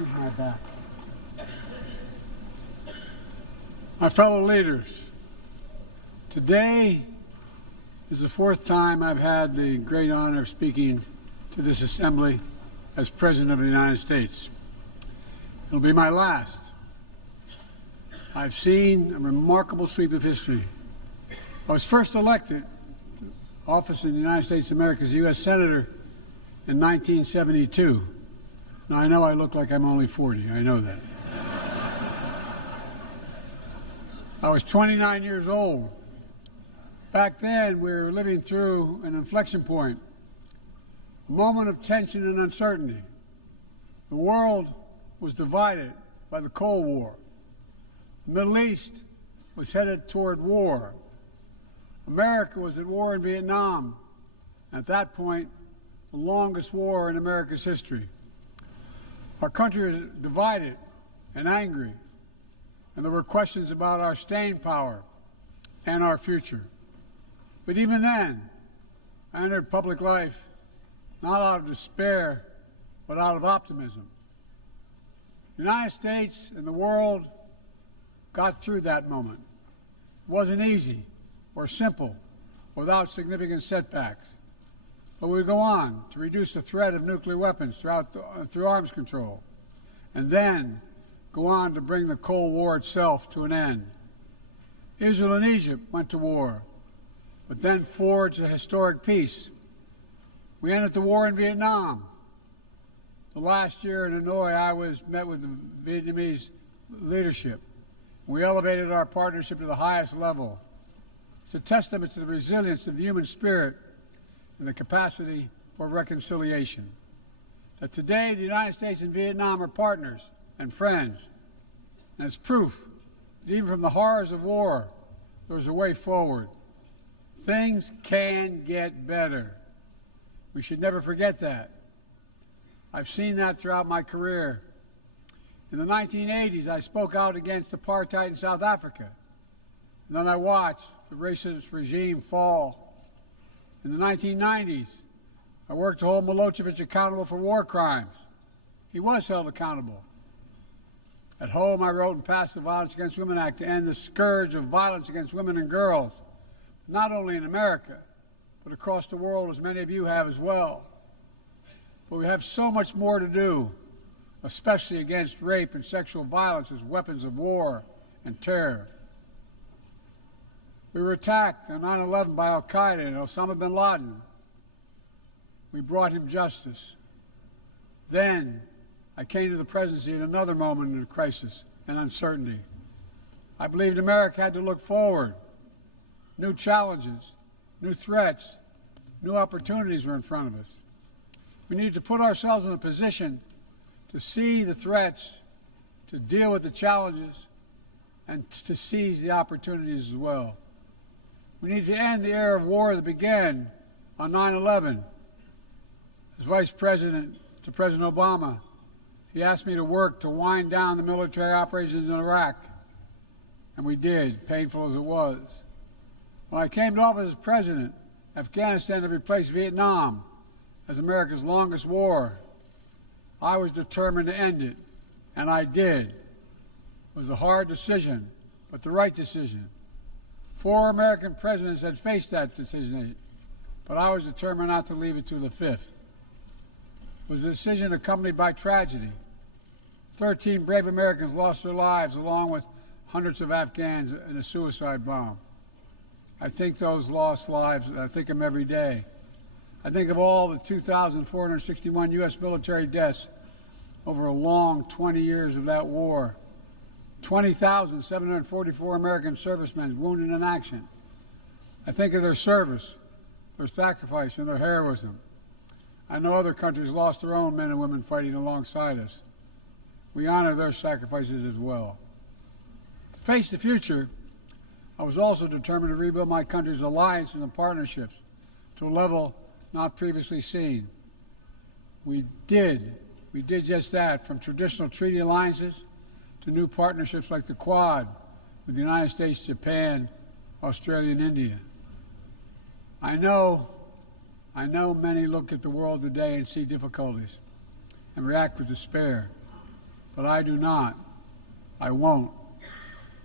My back. My fellow leaders, today is the fourth time I've had the great honor of speaking to this assembly as President of the United States. It'll be my last. I've seen a remarkable sweep of history. I was first elected to office in the United States of America as a U.S. Senator in 1972. Now, I know I look like I'm only 40. I know that. I was 29 years old. Back then, we were living through an inflection point, a moment of tension and uncertainty. The world was divided by the Cold War. The Middle East was headed toward war. America was at war in Vietnam. At that point, the longest war in America's history. Our country was divided and angry, and there were questions about our staying power and our future. But even then, I entered public life not out of despair, but out of optimism. The United States and the world got through that moment. It wasn't easy or simple without significant setbacks. But we go on to reduce the threat of nuclear weapons through arms control, and then go on to bring the Cold War itself to an end. Israel and Egypt went to war, but then forged a historic peace. We ended the war in Vietnam. The last year in Hanoi, I met with the Vietnamese leadership. We elevated our partnership to the highest level. It's a testament to the resilience of the human spirit and the capacity for reconciliation. That today the United States and Vietnam are partners and friends. And it's proof that even from the horrors of war, there's a way forward. Things can get better. We should never forget that. I've seen that throughout my career. In the 1980s, I spoke out against apartheid in South Africa. And then I watched the racist regime fall. In the 1990s, I worked to hold Milosevic accountable for war crimes. He was held accountable. At home, I wrote and passed the Violence Against Women Act to end the scourge of violence against women and girls, not only in America, but across the world, as many of you have as well. But we have so much more to do, especially against rape and sexual violence as weapons of war and terror. We were attacked on 9/11 by al-Qaeda and Osama bin Laden. We brought him justice. Then I came to the presidency at another moment of crisis and uncertainty. I believed America had to look forward. New challenges, new threats, new opportunities were in front of us. We needed to put ourselves in a position to see the threats, to deal with the challenges, and to seize the opportunities as well. We need to end the era of war that began on 9/11. As Vice President to President Obama, he asked me to work to wind down the military operations in Iraq, and we did, painful as it was. When I came to office as President, Afghanistan had replaced Vietnam as America's longest war. I was determined to end it, and I did. It was a hard decision, but the right decision. 4 American presidents had faced that decision, but I was determined not to leave it to the 5th. It was a decision accompanied by tragedy. 13 brave Americans lost their lives, along with hundreds of Afghans in a suicide bomb. I think those lost lives, I think of them every day. I think of all the 2,461 U.S. military deaths over a long 20 years of that war. 20,744 American servicemen wounded in action. I think of their service, their sacrifice, and their heroism. I know other countries lost their own men and women fighting alongside us. We honor their sacrifices as well. To face the future, I was also determined to rebuild my country's alliances and partnerships to a level not previously seen. We did just that, from traditional treaty alliances to new partnerships like the Quad with the United States, Japan, Australia, and India. I know many look at the world today and see difficulties and react with despair. but I do not. I won't.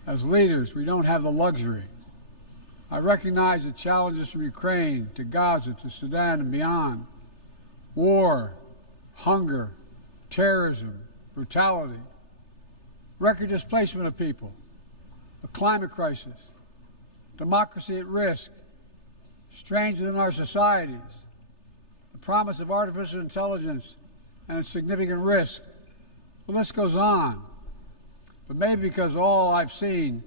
As leaders, we don't have the luxury. I recognize the challenges from Ukraine to Gaza to Sudan and beyond. War, hunger, terrorism, brutality, record displacement of people, a climate crisis, democracy at risk, strains within our societies, the promise of artificial intelligence and its significant risk. The list goes on. But maybe because all I've seen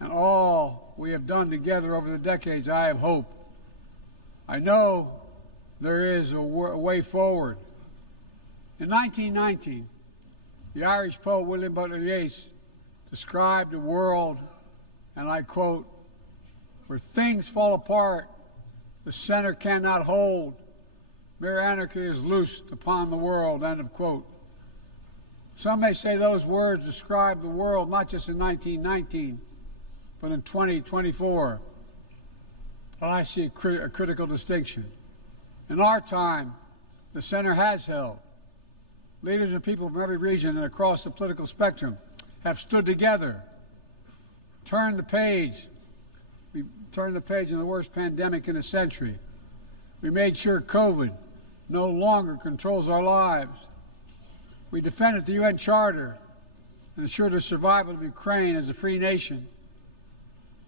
and all we have done together over the decades, I have hope. I know there is a way forward. In 1919, the Irish poet William Butler Yeats described a world, and I quote, "where things fall apart, the center cannot hold, mere anarchy is loosed upon the world," end of quote. Some may say those words describe the world not just in 1919, but in 2024. But I see a critical distinction. In our time, the center has held. Leaders and people from every region and across the political spectrum have stood together, turned the page. We turned the page in the worst pandemic in a century. We made sure COVID no longer controls our lives. We defended the UN Charter and ensured the survival of Ukraine as a free nation.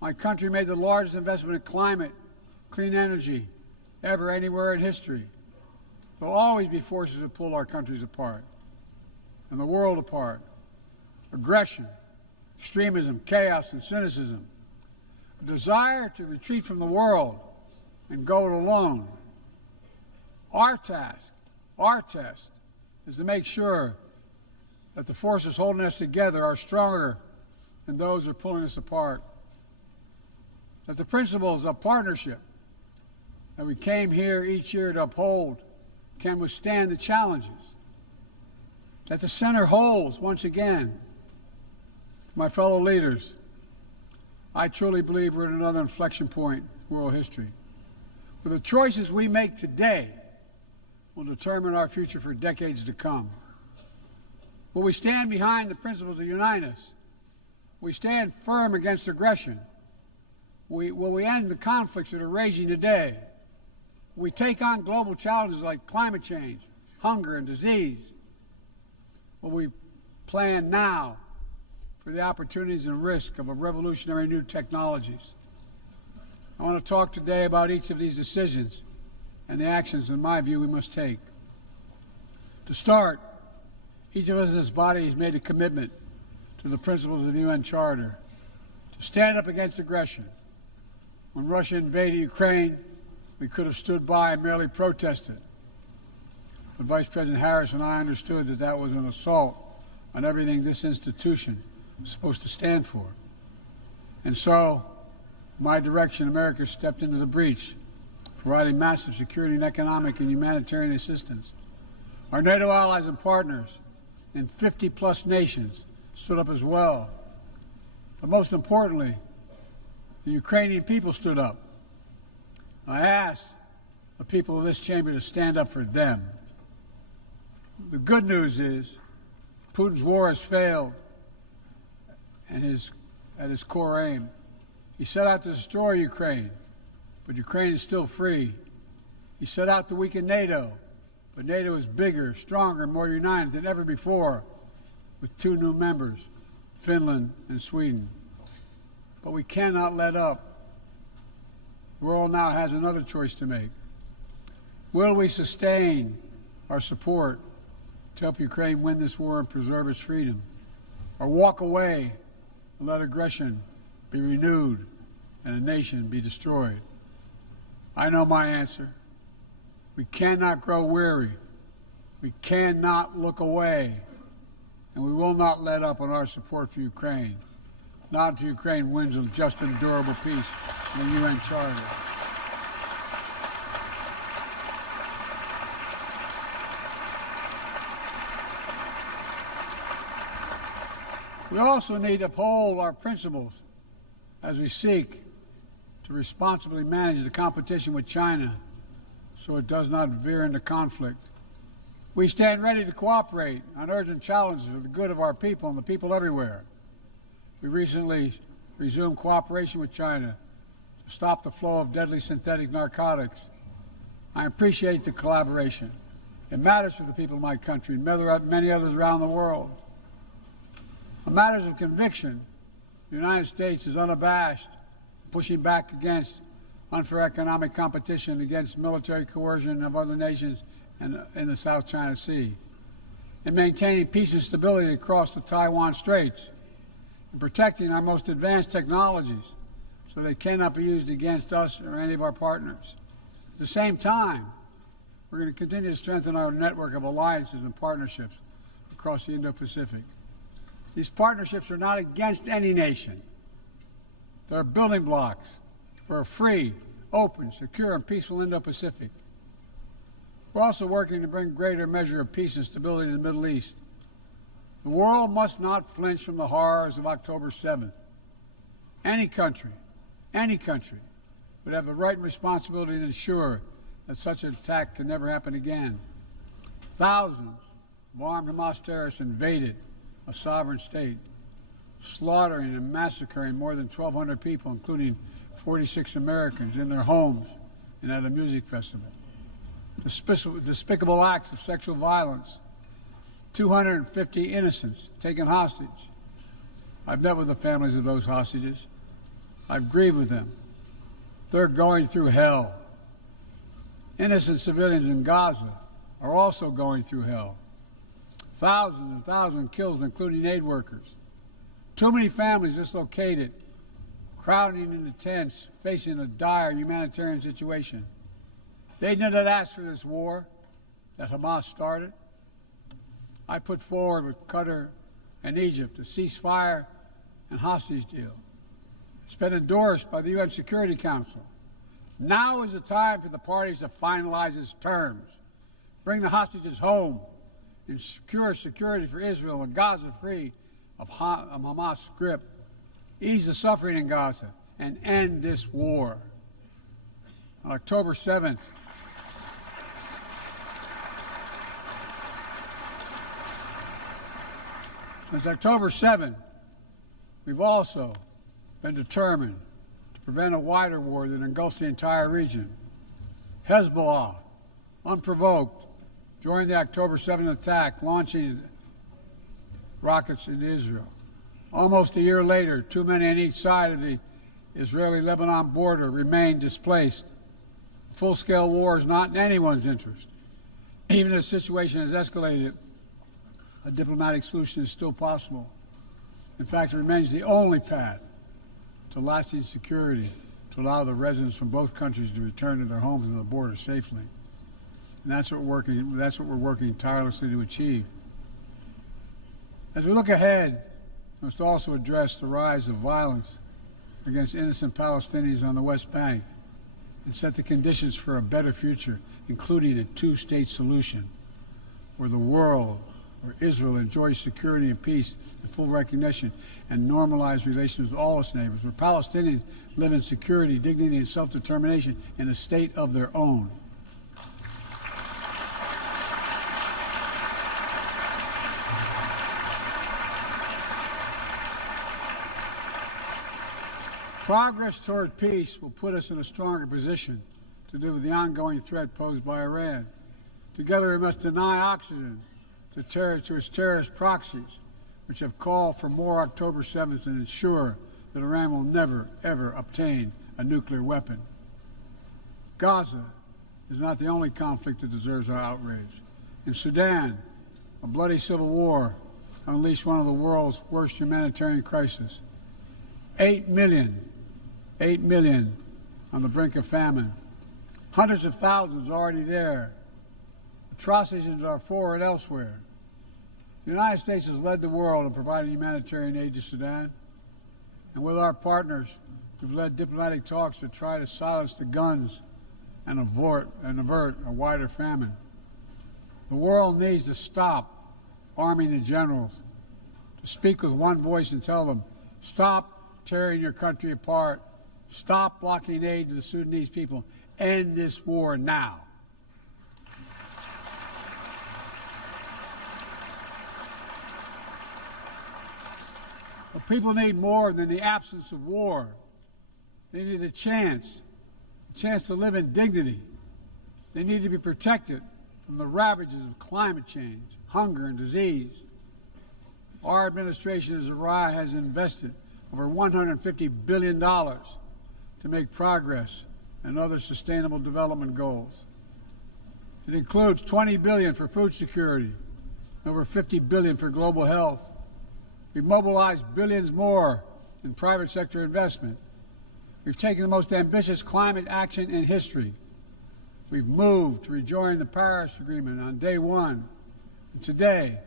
My country made the largest investment in climate, clean energy, ever anywhere in history. There will always be forces that pull our countries apart and the world apart. Aggression, extremism, chaos, and cynicism. A desire to retreat from the world and go it alone. Our task, our test, is to make sure that the forces holding us together are stronger than those who are pulling us apart. That the principles of partnership that we came here each year to uphold can withstand the challenges. That the center holds once again. My fellow leaders, I truly believe we're at another inflection point in world history. For the choices we make today will determine our future for decades to come. Will we stand behind the principles that unite us? Will we stand firm against aggression? Will we end the conflicts that are raging today? Will we take on global challenges like climate change, hunger, and disease? Will we plan now for the opportunities and risk of a revolutionary new technologies? I want to talk today about each of these decisions and the actions, in my view, we must take. To start, each of us in this body has made a commitment to the principles of the UN Charter to stand up against aggression. When Russia invaded Ukraine, we could have stood by and merely protested. But Vice President Harris and I understood that that was an assault on everything this institution was supposed to stand for. And so, my direction, America stepped into the breach, providing massive security and economic and humanitarian assistance. Our NATO allies and partners in 50-plus nations stood up as well. But most importantly, the Ukrainian people stood up. I asked the people of this chamber to stand up for them. The good news is Putin's war has failed and at his core aim. He set out to destroy Ukraine, but Ukraine is still free. He set out to weaken NATO, but NATO is bigger, stronger, and more united than ever before, with 2 new members, Finland and Sweden. But we cannot let up. The world now has another choice to make. Will we sustain our support to help Ukraine win this war and preserve its freedom, or walk away and let aggression be renewed and a nation be destroyed? I know my answer. We cannot grow weary. We cannot look away. And we will not let up on our support for Ukraine. Not until Ukraine wins a just and durable peace in the UN Charter. We also need to uphold our principles as we seek to responsibly manage the competition with China so it does not veer into conflict. We stand ready to cooperate on urgent challenges for the good of our people and the people everywhere. We recently resumed cooperation with China to stop the flow of deadly synthetic narcotics. I appreciate the collaboration. It matters for the people of my country and many others around the world. On matters of conviction, the United States is unabashed, pushing back against unfair economic competition, against military coercion of other nations in the South China Sea, and maintaining peace and stability across the Taiwan Straits, and protecting our most advanced technologies so they cannot be used against us or any of our partners. At the same time, we're going to continue to strengthen our network of alliances and partnerships across the Indo-Pacific. These partnerships are not against any nation. They're building blocks for a free, open, secure, and peaceful Indo-Pacific. We're also working to bring greater measure of peace and stability to the Middle East. The world must not flinch from the horrors of October 7th. Any country would have the right and responsibility to ensure that such an attack can never happen again. Thousands of armed Hamas terrorists invaded a sovereign state, slaughtering and massacring more than 1,200 people, including 46 Americans, in their homes and at a music festival. Despicable acts of sexual violence, 250 innocents taken hostage. I've met with the families of those hostages. I've grieved with them. They're going through hell. Innocent civilians in Gaza are also going through hell. Thousands and thousands killed, including aid workers. Too many families dislocated, crowding into tents, facing a dire humanitarian situation. They did not ask for this war that Hamas started. I put forward with Qatar and Egypt a ceasefire and hostage deal. It's been endorsed by the UN Security Council. Now is the time for the parties to finalize its terms, bring the hostages home, and secure security for Israel and Gaza free of Hamas' grip, ease the suffering in Gaza, and end this war. On October 7th, since October 7th, we've also been determined to prevent a wider war that engulfs the entire region. Hezbollah, unprovoked, joined the October 7th attack, launching rockets into Israel. Almost a year later, too many on each side of the Israeli-Lebanon border remain displaced. A full-scale war is not in anyone's interest. Even if the situation has escalated, a diplomatic solution is still possible. In fact, it remains the only path to lasting security to allow the residents from both countries to return to their homes and the border safely. And that's what we're working tirelessly to achieve. As we look ahead, we must also address the rise of violence against innocent Palestinians on the West Bank and set the conditions for a better future, including a two-state solution where Israel enjoys security and peace and full recognition and normalized relations with all its neighbors, where Palestinians live in security, dignity, and self-determination in a state of their own. Progress toward peace will put us in a stronger position to deal with the ongoing threat posed by Iran. Together we must deny oxygen to its terrorist proxies, which have called for more October 7th and ensure that Iran will never, ever obtain a nuclear weapon. Gaza is not the only conflict that deserves our outrage. In Sudan, a bloody civil war unleashed one of the world's worst humanitarian crises. 8 million on the brink of famine. Hundreds of thousands already there. Atrocities in Darfur and elsewhere. The United States has led the world in providing humanitarian aid to Sudan. And with our partners, we've led diplomatic talks to try to silence the guns and avert a wider famine. The world needs to stop arming the generals, to speak with one voice and tell them, stop tearing your country apart, stop blocking aid to the Sudanese people, end this war now. People need more than the absence of war. They need a chance to live in dignity. They need to be protected from the ravages of climate change, hunger, and disease. Our administration has invested over $150 billion to make progress in other sustainable development goals. It includes $20 billion for food security, over $50 billion for global health. We've mobilized billions more in private sector investment. We've taken the most ambitious climate action in history. We've moved to rejoin the Paris Agreement on day one. And today,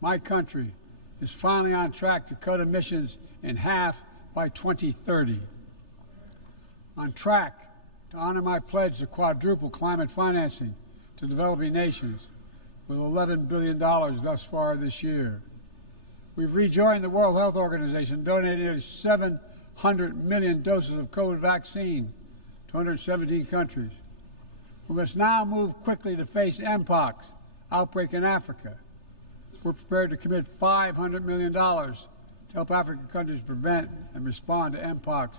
my country is finally on track to cut emissions in half by 2030. On track to honor my pledge to quadruple climate financing to developing nations with $11 billion thus far this year. We've rejoined the World Health Organization, donating nearly 700 million doses of COVID vaccine to 117 countries. We must now move quickly to face Mpox outbreak in Africa. We're prepared to commit $500 million to help African countries prevent and respond to Mpox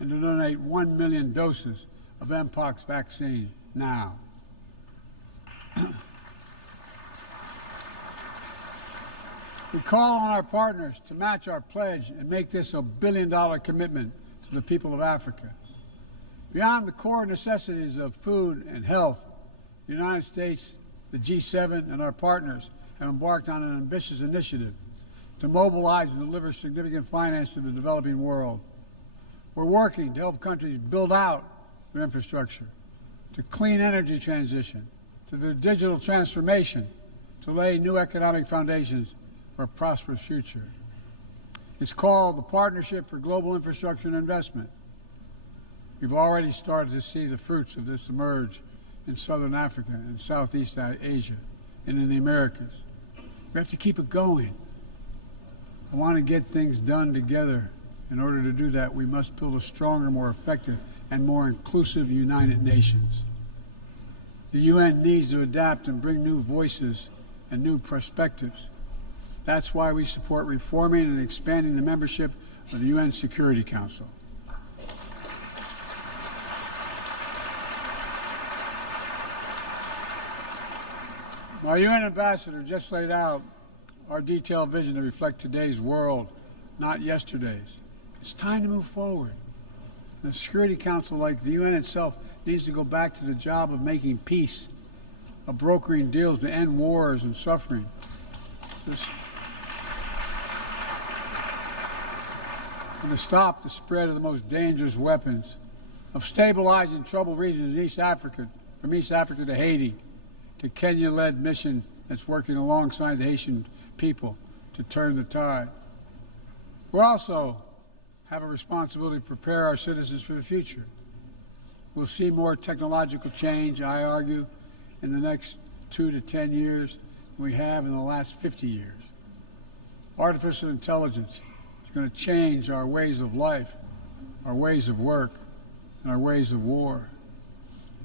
and to donate 1 million doses of Mpox vaccine now. We call on our partners to match our pledge and make this a billion-dollar commitment to the people of Africa. Beyond the core necessities of food and health, the United States, the G7, and our partners have embarked on an ambitious initiative to mobilize and deliver significant finance to the developing world. We're working to help countries build out their infrastructure, to clean energy transition, to their digital transformation, to lay new economic foundations for a prosperous future. It's called the Partnership for Global Infrastructure and Investment. We've already started to see the fruits of this emerge in Southern Africa and Southeast Asia and in the Americas. We have to keep it going. I want to get things done together. In order to do that, we must build a stronger, more effective, and more inclusive United Nations. The UN needs to adapt and bring new voices and new perspectives. That's why we support reforming and expanding the membership of the UN Security Council. My UN ambassador just laid out our detailed vision to reflect today's world, not yesterday's. It's time to move forward. The Security Council, like the UN itself, needs to go back to the job of making peace, of brokering deals to end wars and suffering. And to stop the spread of the most dangerous weapons, of stabilizing troubled regions in East Africa, from East Africa to Haiti, to Kenya-led mission that's working alongside the Haitian people to turn the tide. We also have a responsibility to prepare our citizens for the future. We'll see more technological change, I argue, in the next 2 to 10 years than we have in the last 50 years. Artificial intelligence is going to change our ways of life, our ways of work, and our ways of war.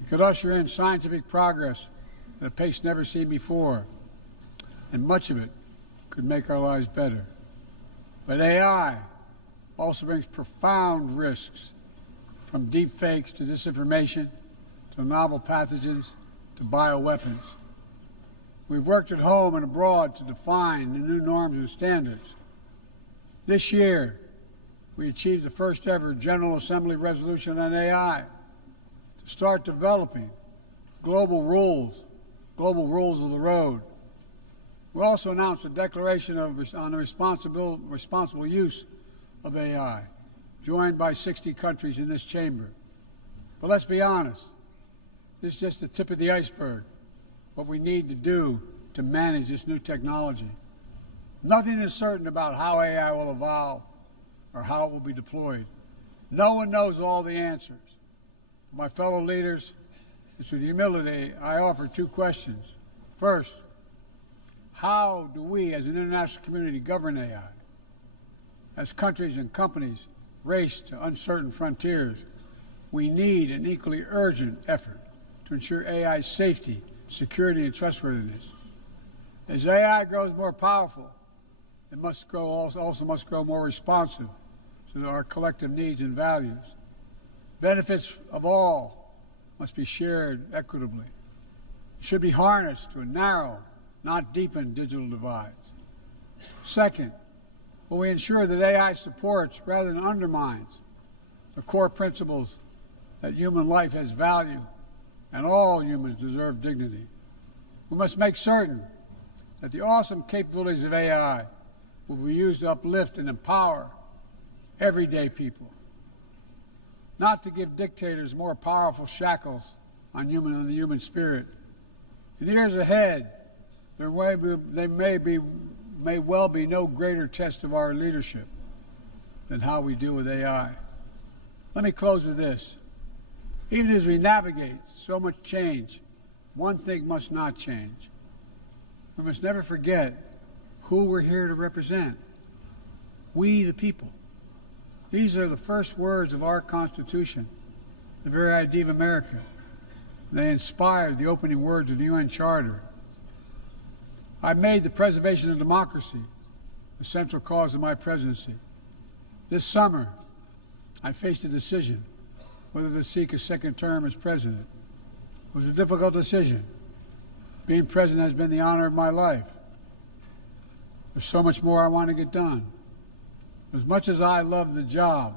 It could usher in scientific progress at a pace never seen before, and much of it could make our lives better. But AI also brings profound risks, from deep fakes to disinformation, to novel pathogens, to bioweapons. We've worked at home and abroad to define the new norms and standards. This year, we achieved the first ever General Assembly resolution on AI to start developing global rules of the road. We also announced a declaration on the responsible use of AI, joined by 60 countries in this chamber. But let's be honest, this is just the tip of the iceberg, what we need to do to manage this new technology. Nothing is certain about how AI will evolve or how it will be deployed. No one knows all the answers. My fellow leaders, it's with humility I offer 2 questions. First, how do we as an international community govern AI? As countries and companies race to uncertain frontiers, we need an equally urgent effort to ensure AI's safety, security, and trustworthiness. As AI grows more powerful, It must grow also must grow more responsive to our collective needs and values. Benefits of all must be shared equitably. It should be harnessed to narrow, not deepen digital divides. Second, will we ensure that AI supports rather than undermines the core principles that human life has value and all humans deserve dignity? We must make certain that the awesome capabilities of AI will be used to uplift and empower everyday people, not to give dictators more powerful shackles on the human spirit. In the years ahead, there may well be no greater test of our leadership than how we deal with AI. Let me close with this. Even as we navigate so much change, one thing must not change. We must never forget who we're here to represent. We, the people. These are the first words of our Constitution, the very idea of America. They inspired the opening words of the UN Charter. I made the preservation of democracy the central cause of my presidency. This summer, I faced a decision whether to seek a second term as president. It was a difficult decision. Being president has been the honor of my life. There's so much more I want to get done. As much as I love the job,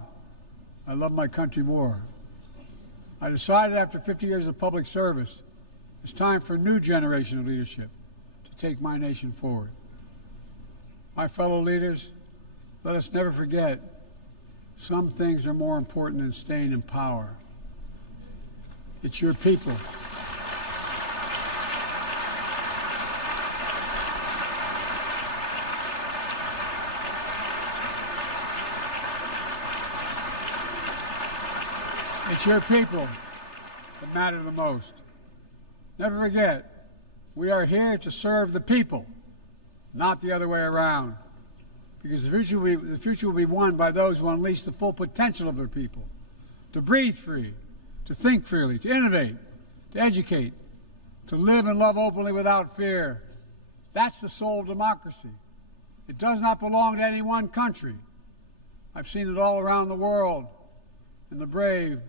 I love my country more. I decided after 50 years of public service, it's time for a new generation of leadership to take my nation forward. My fellow leaders, let us never forget, some things are more important than staying in power. It's your people. It's your people that matter the most. Never forget, we are here to serve the people, not the other way around. Because the future will be won by those who unleash the full potential of their people, to breathe free, to think freely, to innovate, to educate, to live and love openly without fear. That's the soul of democracy. It does not belong to any one country. I've seen it all around the world, in the brave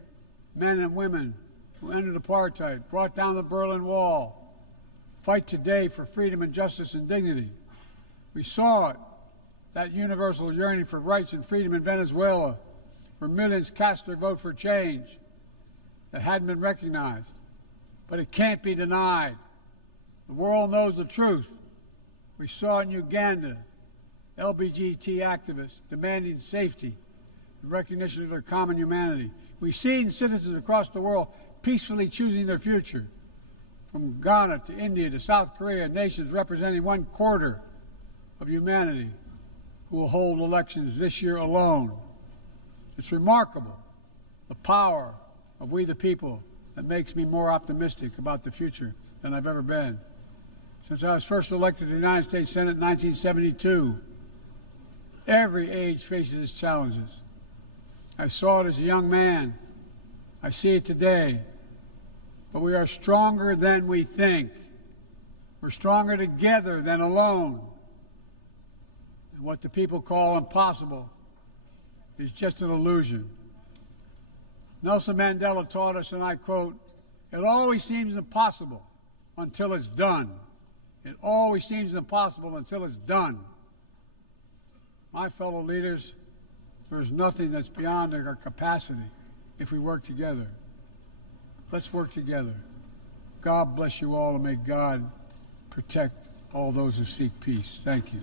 men and women who ended apartheid, brought down the Berlin Wall, fight today for freedom and justice and dignity. We saw it, that universal yearning for rights and freedom in Venezuela, where millions cast their vote for change that hadn't been recognized. But it can't be denied. The world knows the truth. We saw in Uganda LGBT activists demanding safety and recognition of their common humanity. We've seen citizens across the world peacefully choosing their future, from Ghana to India to South Korea, nations representing 1/4 of humanity who will hold elections this year alone. It's remarkable, the power of we the people, that makes me more optimistic about the future than I've ever been. Since I was first elected to the United States Senate in 1972, every age faces its challenges. I saw it as a young man. I see it today. But we are stronger than we think. We're stronger together than alone. And what the people call impossible is just an illusion. Nelson Mandela taught us, and I quote, "It always seems impossible until it's done." It always seems impossible until it's done. My fellow leaders, there is nothing that's beyond our capacity if we work together. Let's work together. God bless you all, and may God protect all those who seek peace. Thank you.